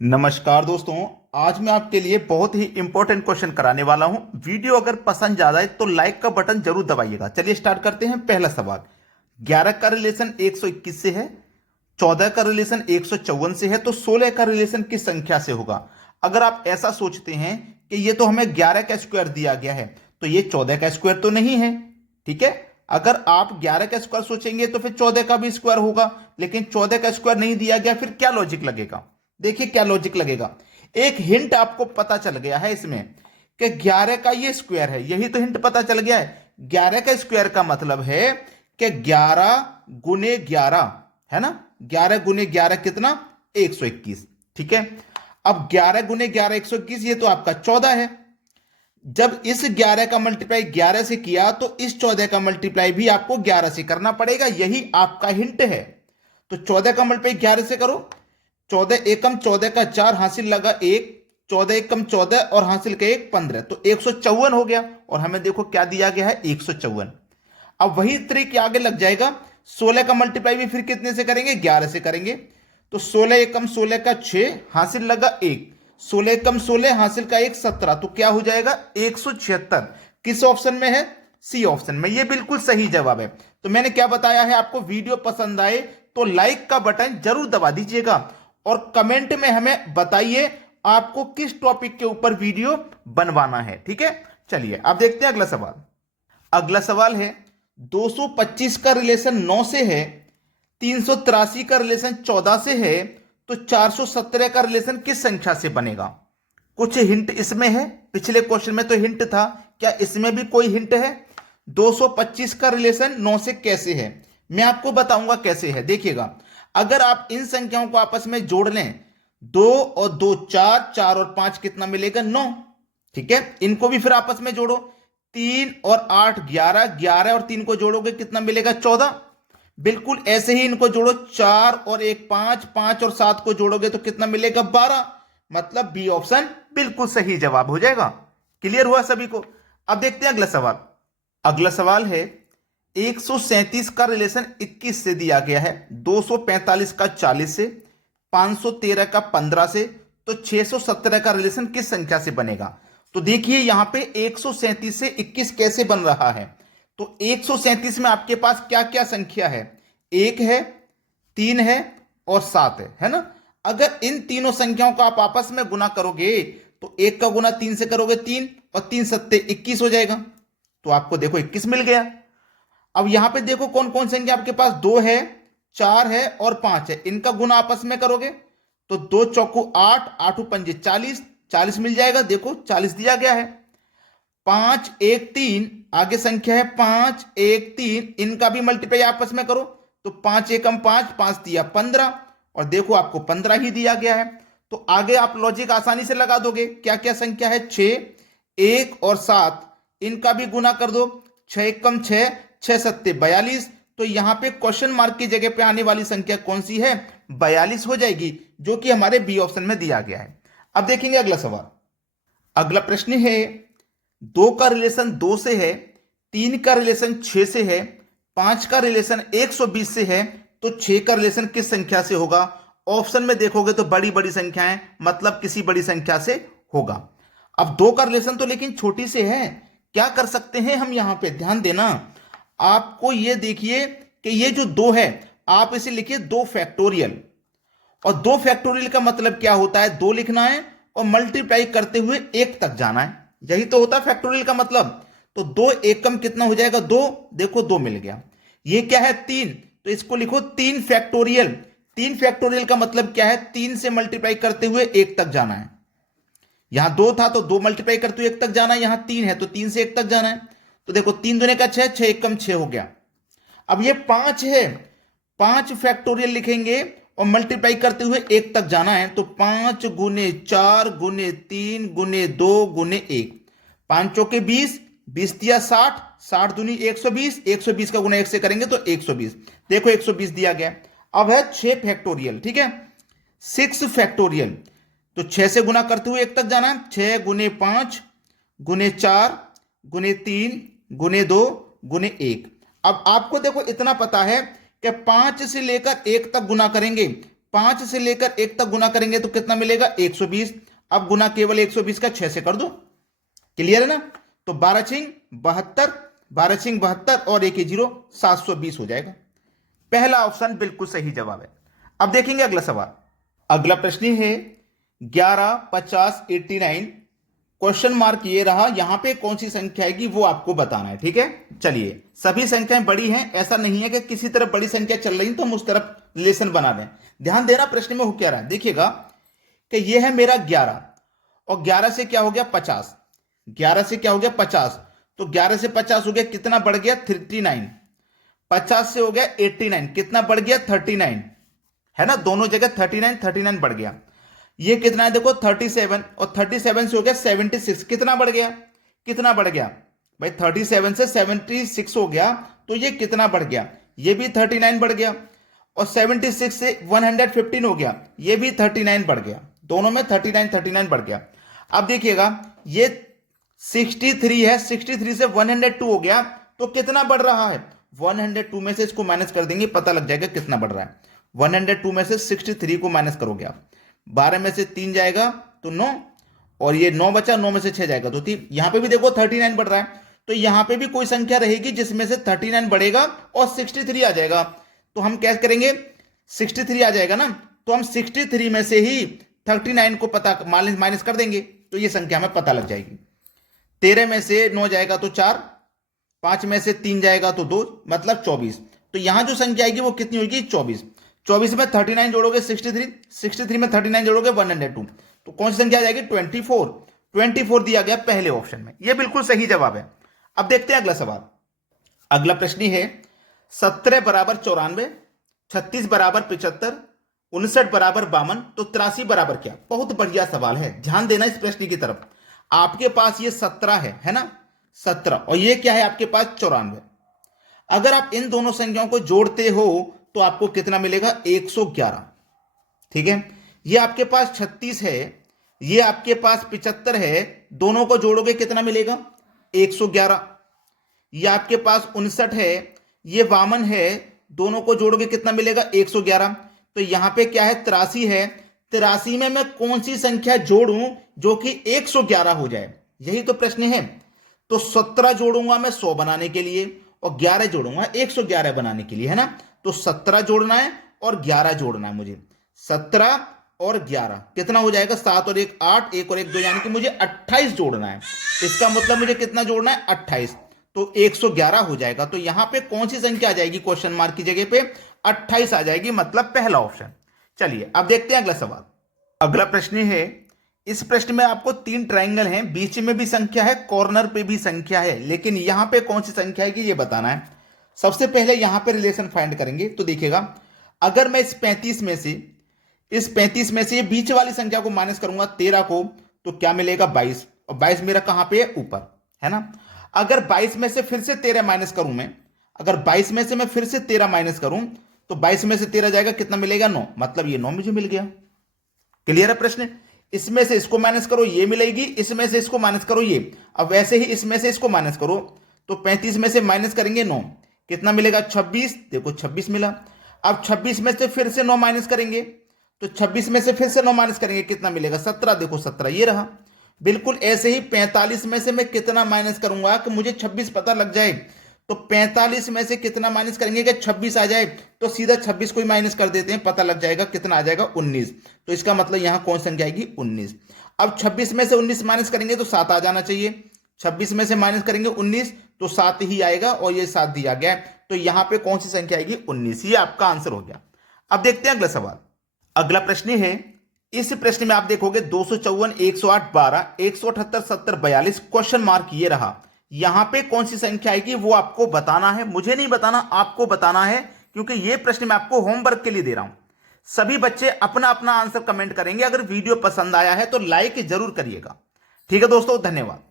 नमस्कार दोस्तों। आज मैं आपके लिए बहुत ही इंपॉर्टेंट क्वेश्चन कराने वाला हूं। वीडियो अगर पसंद ज्यादा है तो लाइक का बटन जरूर दबाइएगा। चलिए स्टार्ट करते हैं। पहला सवाल, 11 का रिलेशन 121 से है, 14 का रिलेशन 154 से है, तो 16 का रिलेशन किस संख्या से होगा? अगर आप ऐसा सोचते हैं कि ये तो हमें 11 का स्क्वायर दिया गया है तो ये 14 का स्क्वायर तो नहीं है, ठीक है। अगर आप 11 का स्क्वायर सोचेंगे तो फिर 14 का भी स्क्वायर होगा, लेकिन 14 का स्क्वायर नहीं दिया गया। फिर क्या लॉजिक लगेगा? देखिए क्या लॉजिक लगेगा। एक हिंट आपको पता चल गया है इसमें कि 11 का ये स्क्वायर है, यही तो हिंट पता चल गया है। 11 का स्क्वायर का मतलब है कि 11 गुने 11 है ना। 11 गुने 11 कितना? 121, ठीक है। अब 11 गुने 11 121, ये तो आपका 14 है। जब इस 11 का मल्टीप्लाई 11 से किया तो इस 14 का मल्टीप्लाई भी आपको 11 से करना पड़ेगा, यही आपका हिंट है। तो 14 का मल्टीप्लाई 11 से करो। 14 एकम 14 का 4, हासिल लगा 1, 14 एकम 14 और हासिल का 1 15, तो 154 हो गया। और हमें देखो क्या दिया गया है, 154। अब वही ट्रिक आगे लग जाएगा। 16 का मल्टीप्लाई भी फिर कितने से करेंगे? 11 से करेंगे। तो 16 एकम 16 का 6, हासिल लगा 1, 16 एकम 16 हासिल का 1 17, तो क्या हो जाएगा? 176। किस ऑप्शन में है? सी ऑप्शन में। ये बिल्कुल सही जवाब है। तो मैंने क्या बताया है आपको? वीडियो पसंद आए तो लाइक का बटन जरूर दबा दीजिएगा और कमेंट में हमें बताइए आपको किस टॉपिक के ऊपर वीडियो बनवाना है, ठीक है। चलिए अब देखते हैं अगला सवाल। अगला सवाल है, 225 का रिलेशन 9 से है, 383 का रिलेशन 14 से है, तो 417 का रिलेशन किस संख्या से बनेगा? कुछ हिंट इसमें है। पिछले क्वेश्चन में तो हिंट था, क्या इसमें भी कोई हिंट है? 225 का रिलेशन 9 से कैसे है, मैं आपको बताऊंगा कैसे है। देखिएगा, अगर आप इन संख्याओं को आपस में जोड़ लें, 2 और 2 4, 4 और 5 कितना मिलेगा? 9, ठीक है। इनको भी फिर आपस में जोड़ो, 3 और 8 11, 11 और 3 को जोड़ोगे कितना मिलेगा? 14। बिल्कुल ऐसे ही इनको जोड़ो, 4 और 1 5, 5 और 7 को जोड़ोगे तो कितना मिलेगा? 12। मतलब बी ऑप्शन बिल्कुल सही जवाब हो जाएगा। क्लियर हुआ सभी को? अब देखते हैं अगला सवाल। अगला सवाल है, 137 का रिलेशन 21 से दिया गया है, 245 का 40 से, 513 का 15 से, तो 617 का रिलेशन किस संख्या से बनेगा? तो देखिए यहां पे 137 से 21 कैसे बन रहा है। तो 137 में आपके पास क्या क्या संख्या है? 1 है, 3 है और 7 है ना। अगर इन तीनों संख्याओं को आप आपस में गुना करोगे तो 1 का गुना 3 से करोगे 3 और 3 सत्ते 21 हो जाएगा। तो आपको देखो 21 मिल गया। अब यहां पे देखो कौन कौन संख्या आपके पास? 2 है, 4 है और 5 है। इनका गुना आपस में करोगे तो 2 चौकू 8, 8 पंजे 40, 40 मिल जाएगा। देखो 40 दिया गया है। 5 1 3 आगे संख्या है, 5 1 3, इनका भी मल्टीप्लाई आपस में करो तो 5 एकम 5, 5 दिया 15 और देखो आपको 15 ही दिया गया है। तो आगे आप लॉजिक आसानी से लगा दोगे। क्या क्या संख्या है? 6, 1 और 7, इनका भी गुना कर दो, 6 एकम 6, 6 सत्ते 42। तो यहां पे क्वेश्चन मार्क की जगह पे आने वाली संख्या कौन सी है? 42 हो जाएगी, जो कि हमारे बी ऑप्शन में दिया गया है। अब देखेंगे अगला सवाल। अगला प्रश्न है, 2 का रिलेशन 2 से है, 3 का रिलेशन 6 से है, 5 का रिलेशन 120 से है, तो 6 का रिलेशन किस संख्या से होगा? ऑप्शन में देखोगे तो बड़ी बड़ी संख्याएं, मतलब किसी बड़ी संख्या से होगा। अब 2 का रिलेशन तो लेकिन छोटी से है। क्या कर सकते हैं हम? यहां पे ध्यान देना। आपको ये देखिए कि ये जो 2 है, आप इसे लिखिए 2 फैक्टोरियल। और 2 फैक्टोरियल का मतलब क्या होता है? 2 लिखना है और मल्टीप्लाई करते हुए 1 तक जाना है, यही तो होता है फैक्टोरियल का मतलब। तो 2 एकम कितना हो जाएगा? 2। देखो 2 मिल गया। ये क्या है? 3, तो इसको लिखो 3 फैक्टोरियल। 3 फैक्टोरियल का मतलब क्या है? 3 से मल्टीप्लाई करते हुए 1 तक जाना है। यहां 2 था तो 2 मल्टीप्लाई करते हुए 1 तक जाना है, यहां 3 है तो 3 से 1 तक जाना है। तो देखो 3 दूने का 6, 6 एकम 6 हो गया। अब ये 5 है, 5 फैक्टोरियल लिखेंगे और मल्टीप्लाई करते हुए 1 तक जाना है। तो 5 गुने 4 गुने 3 गुने 2 गुने 1, 5 चौके 20, 20 दिया 60, 60 दूनी 120, 120 का गुना 1 से करेंगे तो 120। देखो 120 दिया गया। अब है 6 फैक्टोरियल, ठीक है, 6 फैक्टोरियल। तो 6 से गुना करते हुए 1 तक जाना है। 6 गुने 5 गुने 4 गुने 3 गुने 2 गुने 1। अब आपको देखो इतना पता है कि 5 से लेकर 1 तक गुना करेंगे, 5 से लेकर 1 तक गुना करेंगे तो कितना मिलेगा 120। अब गुना केवल 120 का 6 से कर दो, क्लियर है ना। तो 12 छिंग 72, 12 छिंग 72 और 1 0, 720 हो जाएगा। पहला ऑप्शन बिल्कुल सही जवाब है। अब देखेंगे अगला सवाल। अगला प्रश्न है 11, 50, 89। क्वेश्चन मार्क ये रहा, यहां पे कौन सी संख्या आएगी वो आपको बताना है, ठीक है। चलिए, सभी संख्याएं बड़ी हैं, ऐसा नहीं है कि किसी तरफ बड़ी संख्या चल रही तो हम उस तरफ रिलेशन बना दें। ध्यान देना प्रश्न में हो क्या रहा है, देखिएगा कि ये है मेरा 11 और 11 से क्या हो गया 50, 11 से क्या हो गया 50, तो 11 से 50 हो गया, कितना बढ़ गया 39। 50 से हो गया 89, कितना बढ़ गया 39, है ना, दोनों जगह 39 39 बढ़ गया। ये कितना है देखो 37, और 37 से हो गया 76, कितना बढ़ गया, कितना बढ़ गया भाई 37 से 76 हो गया, तो ये कितना बढ़ गया, ये भी 39 बढ़ गया, और 76 से 115 हो गया, ये भी 39 बढ़ गया, दोनों में 39 39 बढ़ गया। अब देखिएगा ये 63 है, 63 से 102 हो गया, तो कितना बढ़ रहा है 102 में से इसको माइनस कर देंगे, पता लग जाएगा कितना बढ़ रहा है। 102 में से 63 को माइनस करोगे आप, 12 में से 3 जाएगा तो 9, और ये 9 बचा, 9 में से 6 जाएगा तो 3। यहां पे भी देखो 39 बढ़ रहा है, तो यहां पे भी कोई संख्या रहेगी जिसमें से 39 बढ़ेगा और 63 आ जाएगा। तो हम क्या करेंगे, 63 आ जाएगा ना, तो हम 63 में से ही 39 को पता माइनस कर देंगे, तो ये संख्या हमें पता लग जाएगी। 13 में से 9 जाएगा तो 4, 5 में से 3 जाएगा तो 2, मतलब 24। तो यहां जो संख्या आएगी वो कितनी होगी 24। 24 में 39 जोड़ोगे 63, 63 में 39 जोड़ोगे 102, तो कौन सी संख्या आ जाएगी 24। 24 दिया गया पहले ऑप्शन में, यह बिल्कुल सही जवाब है। अब देखते हैं अगला सवाल। अगला प्रश्न है 17 बराबर 94, 36 बराबर 75, 59 बराबर 52, तो 83 बराबर क्या। बहुत बढ़िया सवाल है, ध्यान देना इस प्रश्न की तरफ। आपके पास ये 17 है ना, 17, और ये क्या है आपके पास 94। अगर आप इन दोनों संख्याओं को जोड़ते हो तो आपको कितना मिलेगा 111, ठीक है। ये आपके पास 36 है, ये आपके पास 75 है, दोनों को जोड़ोगे कितना मिलेगा 111। ये आपके पास 59 है, ये 52 है, दोनों को जोड़ोगे कितना मिलेगा 111। तो यहां पे क्या है 83 है, 83 में मैं कौन सी संख्या जोड़ूं जो कि 111 हो जाए, यही तो प्रश्न है। तो 17 जोड़ूंगा मैं 100 बनाने के लिए, और 11 जोड़ूंगा 111 बनाने के लिए, है ना। तो 17 जोड़ना है और 11 जोड़ना है मुझे, 17 और 11 कितना हो जाएगा 7 और 1 8, 1 और 1 2, यानी कि मुझे 28 जोड़ना है। इसका मतलब मुझे कितना जोड़ना है 28, तो 111 हो जाएगा। तो यहां पे कौन सी संख्या आ जाएगी क्वेश्चन मार्क की जगह पे 28 आ जाएगी, मतलब पहला ऑप्शन। चलिए अब देखते हैं अगला सवाल। अगला प्रश्न है, इस प्रश्न में आपको 3 ट्राइंगल हैं, बीच में भी संख्या है, कॉर्नर पे भी संख्या है, लेकिन यहां पे कौन सी संख्या है कि ये बताना है। सबसे पहले यहां पे रिलेशन फाइंड करेंगे, तो देखिएगा अगर मैं इस 35 में से ये बीच वाली संख्या को माइनस करूंगा 13 को, तो क्या मिलेगा 22, और 22 मेरा कहां पे है ऊपर, है ना। अगर 22 में से फिर से 13 माइनस करूं मैं, अगर 22 में से मैं फिर से 13 माइनस करूं, तो 22 में से 13 जाएगा कितना मिलेगा 9, मतलब ये 9 मुझे मिल गया। क्लियर है प्रश्न। इसमें से इसको माइनस करो ये मिलेगी, इसमें से इसको माइनस करो ये, अब वैसे ही इसमें से इसको माइनस करो, तो 35 में से माइनस करेंगे 9, कितना मिलेगा 26, देखो 26 मिला। अब 26 में से फिर से 9 माइनस करेंगे, तो 26 में से फिर से 9 माइनस करेंगे, कितना मिलेगा 17, देखो 17 ये रहा। बिल्कुल ऐसे ही 45 में से मैं कितना माइनस करूंगा कि मुझे 26 पता लग जाए, तो 45 में से कितना माइनस करेंगे कि 26 आ जाए, तो सीधा 26 को ही माइनस कर देते हैं, पता लग जाएगा कितना आ जाएगा 19। तो इसका मतलब यहां कौन संख्या आएगी 19। अब 26 में से 19 माइनस करेंगे तो 7 आ जाना चाहिए, 26 में से माइनस करेंगे 19 तो 7 ही आएगा, और ये 7 दिया गया है, तो यहां पे कौन सी संख्या आएगी 19, ये आपका आंसर हो गया। अब देखते हैं अगला सवाल। अगला प्रश्न है, इस प्रश्न में आप देखोगे 254, 108, 12, 178, 70, 42, क्वेश्चन मार्क ये रहा। यहां पे कौन सी संख्या आएगी वो आपको बताना है, मुझे नहीं बताना, आपको बताना है, क्योंकि ये प्रश्न मैं आपको होमवर्क के लिए दे रहा हूं। सभी बच्चे अपना अपना आंसर कमेंट करेंगे। अगर वीडियो पसंद आया है तो लाइक जरूर करिएगा। ठीक है दोस्तों, धन्यवाद।